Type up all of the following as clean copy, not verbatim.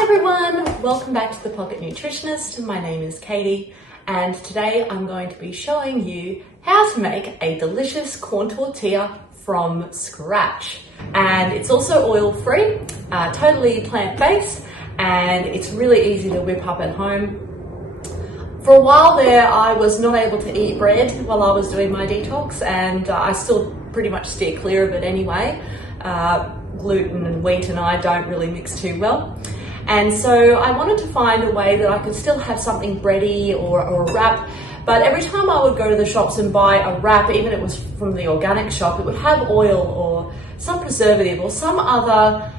Hi everyone, welcome back to the Pocket Nutritionist. My name is Katie and today I'm going to be showing you how to make a delicious corn tortilla from scratch. And it's also oil-free, totally plant-based, and it's really easy to whip up at home. For a while there, I was not able to eat bread while I was doing my detox, and I still pretty much steer clear of it anyway. Gluten and wheat and I don't really mix too well. And so I wanted to find a way that I could still have something bready or a wrap, but every time I would go to the shops and buy a wrap, even if it was from the organic shop, it would have oil or some preservative or some other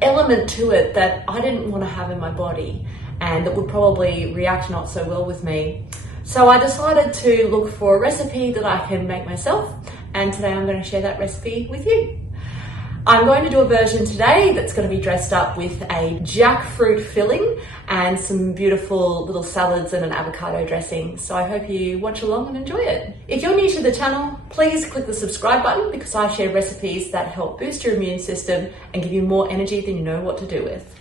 element to it that I didn't want to have in my body and that would probably react not so well with me. So I decided to look for a recipe that I can make myself, and today I'm going to share that recipe with you. I'm going to do a version today that's going to be dressed up with a jackfruit filling and some beautiful little salads and an avocado dressing. So I hope you watch along and enjoy it. If you're new to the channel, please click the subscribe button because I share recipes that help boost your immune system and give you more energy than you know what to do with.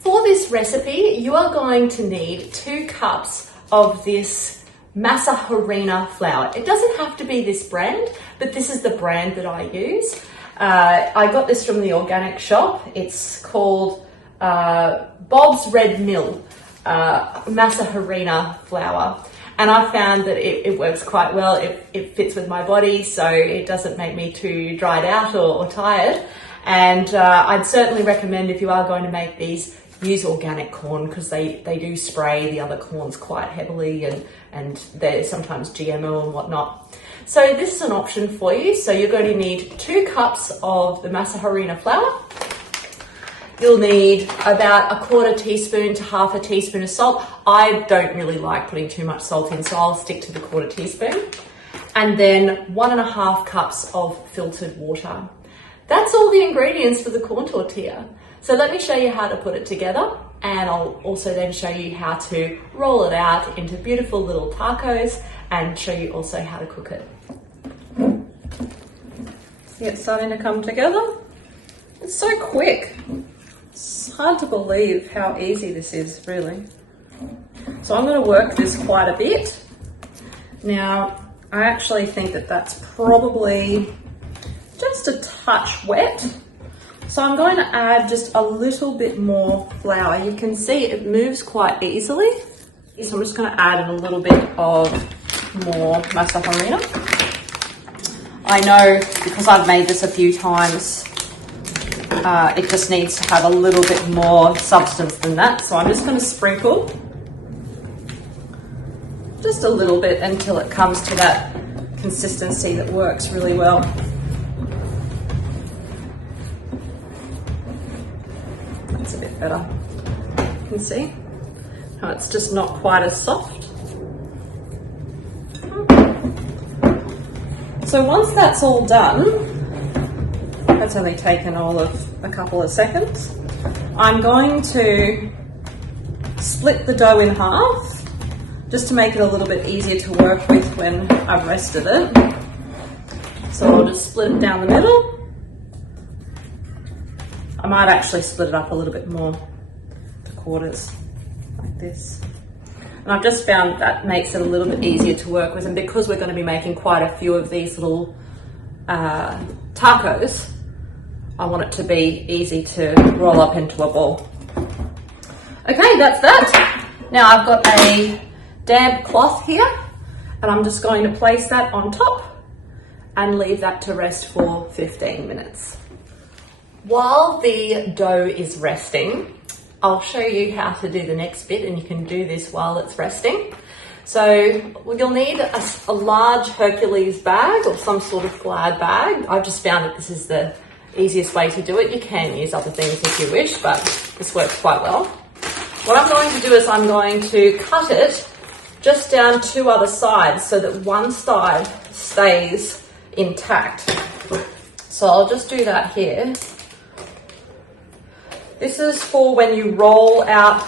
For this recipe, you are going to need 2 cups of this masa harina flour. It doesn't have to be this brand, but this is the brand that I use. I got this from the organic shop. It's called Bob's Red Mill masa harina flour, and I found that it works quite well. It fits with my body, so it doesn't make me too dried out or tired. And I'd certainly recommend, if you are going to make these, use organic corn because they do spray the other corns quite heavily, and they're sometimes GMO and whatnot. So this is an option for you. So you're going to need 2 cups of the masa harina flour. You'll need about a 1/4 teaspoon to 1/2 teaspoon of salt. I don't really like putting too much salt in, so I'll stick to the 1/4 teaspoon. And then 1.5 cups of filtered water. That's all the ingredients for the corn tortilla. So let me show you how to put it together, and I'll also then show you how to roll it out into beautiful little tacos and show you also how to cook it. See it starting to come together? It's so quick. It's hard to believe how easy this is, really. So I'm going to work this quite a bit. Now, I actually think that that's probably just a touch wet. So I'm going to add just a little bit more flour. You can see it moves quite easily. So I'm just going to add in a little bit of more masa harina. I know because I've made this a few times, it just needs to have a little bit more substance than that. So I'm just going to sprinkle just a little bit until it comes to that consistency that works really well. That's a bit better. You can see how it's just not quite as soft. So once that's all done, that's only taken all of a couple of seconds, I'm going to split the dough in half just to make it a little bit easier to work with when I've rested it. So I'll just split it down the middle. I might actually split it up a little bit more to quarters, like this. And I've just found that makes it a little bit easier to work with, and because we're going to be making quite a few of these little tacos, I want it to be easy to roll up into a ball. Okay, that's that. Now I've got a damp cloth here, and I'm just going to place that on top and leave that to rest for 15 minutes. While the dough is resting, I'll show you how to do the next bit, and you can do this while it's resting. So you'll need a large Hercules bag or some sort of Glad bag. I've just found that this is the easiest way to do it. You can use other things if you wish, but this works quite well. What I'm going to do is I'm going to cut it just down 2 other sides so that one side stays intact. So I'll just do that here. This is for when you roll out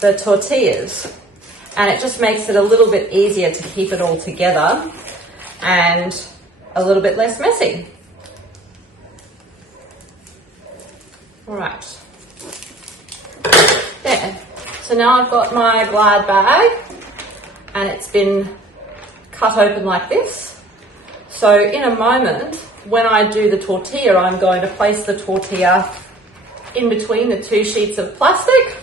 the tortillas, and it just makes it a little bit easier to keep it all together and a little bit less messy. All right, There. So now I've got my Glad bag and it's been cut open like this. So in a moment, when I do the tortilla, I'm going to place the tortilla in between the two sheets of plastic,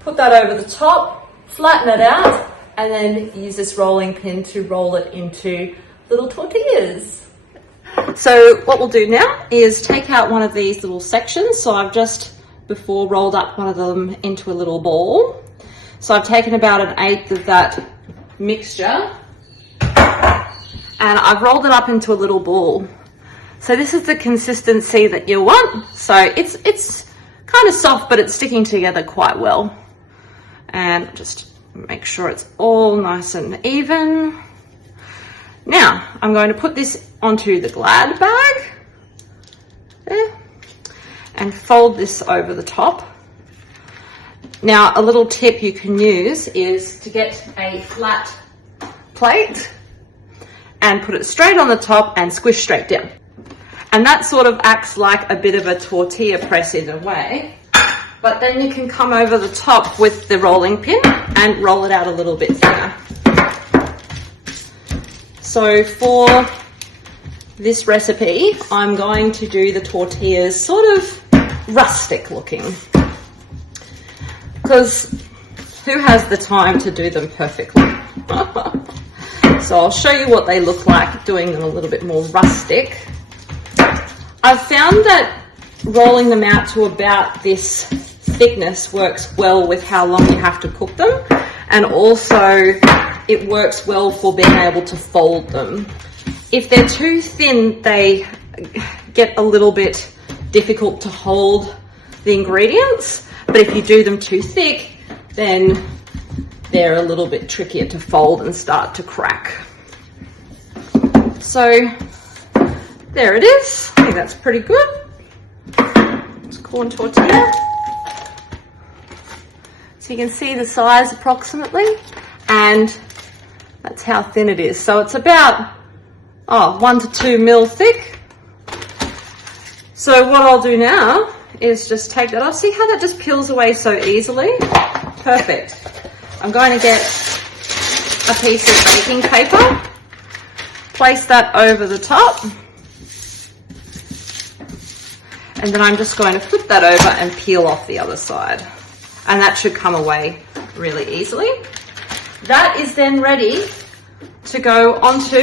put that over the top, flatten it out, and then use this rolling pin to roll it into little tortillas. So what we'll do now is take out one of these little sections. So I've just before rolled up one of them into a little ball. So I've taken about 1/8 of that mixture and I've rolled it up into a little ball. So this is the consistency that you want. So it's kind of soft, but it's sticking together quite well. And just make sure it's all nice and even. Now I'm going to put this onto the Glad bag there and fold this over the top. Now a little tip you can use is to get a flat plate and put it straight on the top and squish straight down. And that sort of acts like a bit of a tortilla press in a way, but then you can come over the top with the rolling pin and roll it out a little bit thinner. So for this recipe, I'm going to do the tortillas sort of rustic looking, because who has the time to do them perfectly? So I'll show you what they look like doing them a little bit more rustic. I've found that rolling them out to about this thickness works well with how long you have to cook them, and also it works well for being able to fold them. If they're too thin, they get a little bit difficult to hold the ingredients, but if you do them too thick, then they're a little bit trickier to fold and start to crack. So there it is. I think that's pretty good. It's corn tortilla. So you can see the size approximately, and that's how thin it is. So it's about 1 to 2 mil thick. So what I'll do now is just take that off. See how that just peels away so easily? Perfect. I'm going to get a piece of baking paper, place that over the top, and then I'm just going to flip that over and peel off the other side. And that should come away really easily. That is then ready to go onto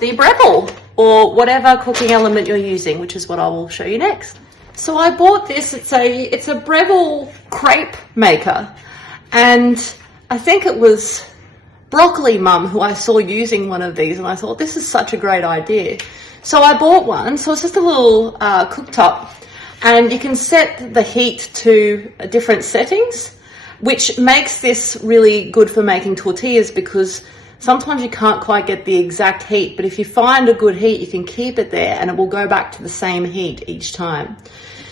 the Breville or whatever cooking element you're using, which is what I will show you next. So I bought this, it's a Breville crepe maker, and I think it was Broccoli Mum who I saw using one of these, and I thought this is such a great idea. So I bought one. So it's just a little cooktop, and you can set the heat to different settings, which makes this really good for making tortillas, because sometimes you can't quite get the exact heat, but if you find a good heat, you can keep it there and it will go back to the same heat each time.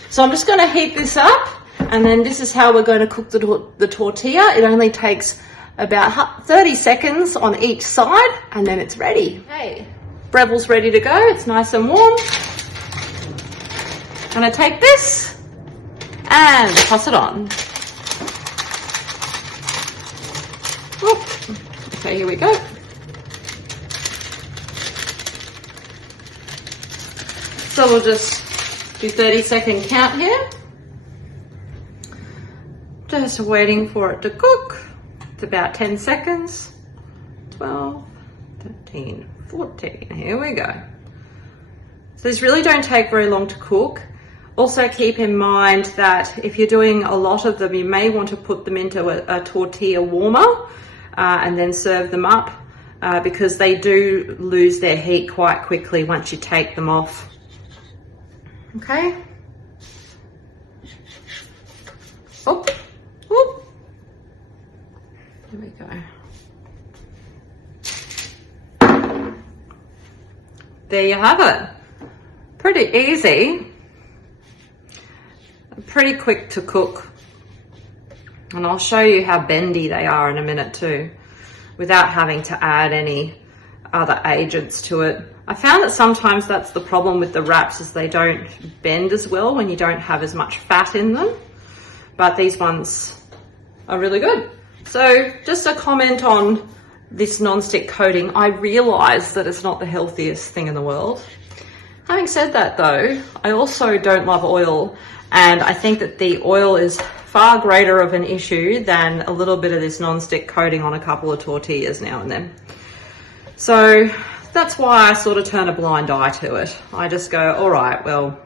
So I'm just going to heat this up, and then this is how we're going to cook the tortilla. It only takes about 30 seconds on each side, and then it's ready. Okay, Breville's ready to go. It's nice and warm. I'm going to take this and toss it on. Oop. Okay, here we go. So we'll just do 30-second count here. Just waiting for it to cook. It's about 10 seconds. 12, 13, 14. Here we go. So these really don't take very long to cook. Also keep in mind that if you're doing a lot of them, you may want to put them into a tortilla warmer and then serve them up, because they do lose their heat quite quickly once you take them off. Okay. Oop, oop. There we go. There you have it. Pretty easy. Pretty quick to cook. And I'll show you how bendy they are in a minute too, without having to add any other agents to it. I found that sometimes that's the problem with the wraps, is they don't bend as well when you don't have as much fat in them. but these ones are really good. So just a comment on this non-stick coating. I realise that it's not the healthiest thing in the world. Having said that though, I also don't love oil, and I think that the oil is far greater of an issue than a little bit of this non-stick coating on a couple of tortillas now and then. So that's why I sort of turn a blind eye to it. I just go, all right, well,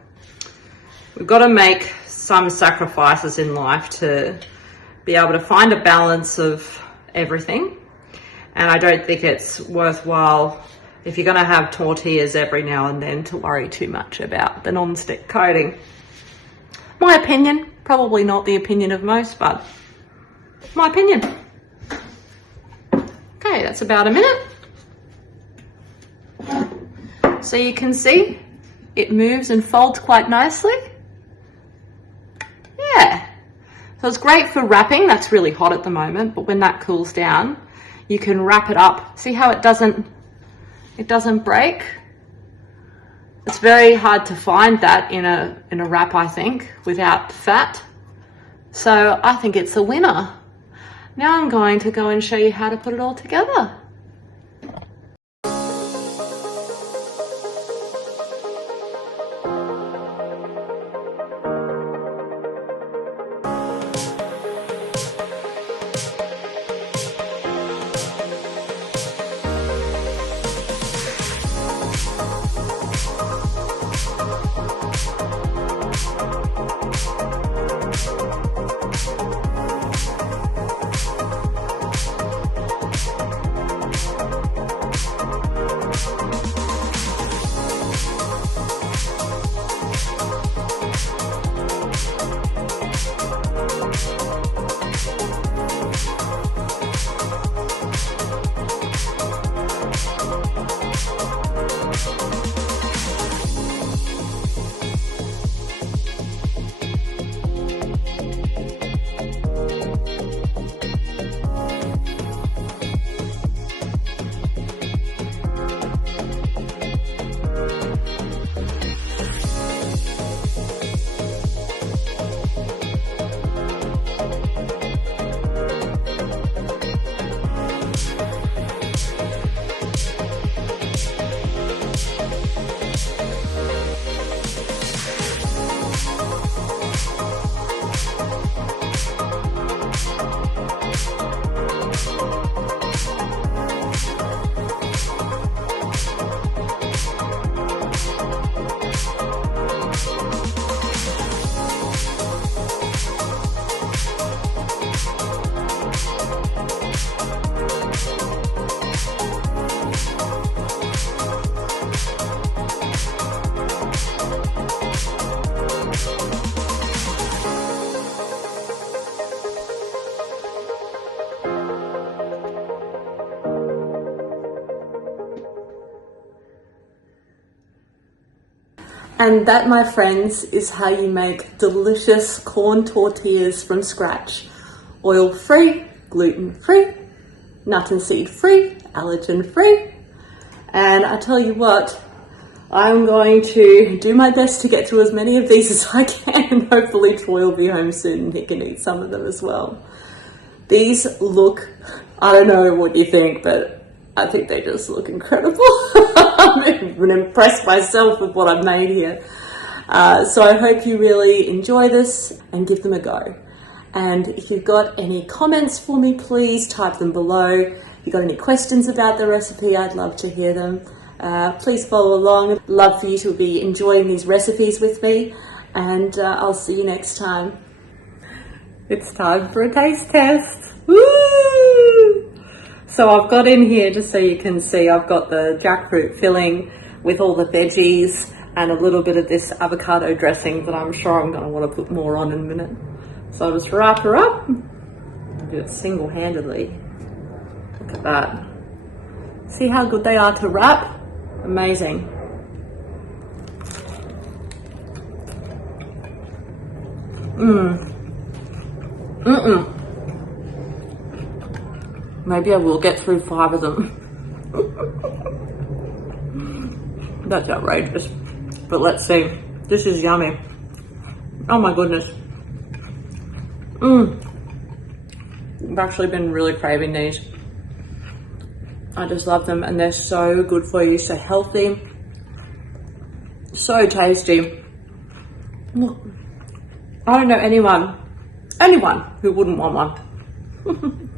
we've got to make some sacrifices in life to be able to find a balance of everything. And I don't think it's worthwhile, if you're going to have tortillas every now and then, to worry too much about the non-stick coating. My opinion, probably not the opinion of most, but my opinion. Okay, that's about a minute. So you can see it moves and folds quite nicely. Yeah. So it's great for wrapping. That's really hot at the moment, but when that cools down, you can wrap it up. See how it doesn't break? It's very hard to find that in a wrap, I think, without fat. So I think it's a winner. Now I'm going to go and show you how to put it all together. And that, my friends, is how you make delicious corn tortillas from scratch. Oil-free, gluten-free, nut and seed-free, allergen-free. And I tell you what, I'm going to do my best to get through as many of these as I can. Hopefully Troy will be home soon and he can eat some of them as well. These look, I don't know what you think, but I think they just look incredible. I'm even impressed myself with what I've made here. So I hope you really enjoy this and give them a go. And if you've got any comments for me, please type them below. If you've got any questions about the recipe, I'd love to hear them. Please follow along. Love for you to be enjoying these recipes with me. And I'll see you next time. It's time for a taste test. Woo! So I've got in here, just so you can see, I've got the jackfruit filling with all the veggies and a little bit of this avocado dressing that I'm sure I'm going to want to put more on in a minute. So I'll just wrap her up. I'll do it single-handedly. Look at that. See how good they are to wrap? Amazing. Maybe I will get through 5 of them. That's outrageous. But let's see. This is yummy. Oh my goodness. I've actually been really craving these. I just love them, and they're so good for you, so healthy, so tasty. Look, I don't know anyone who wouldn't want one.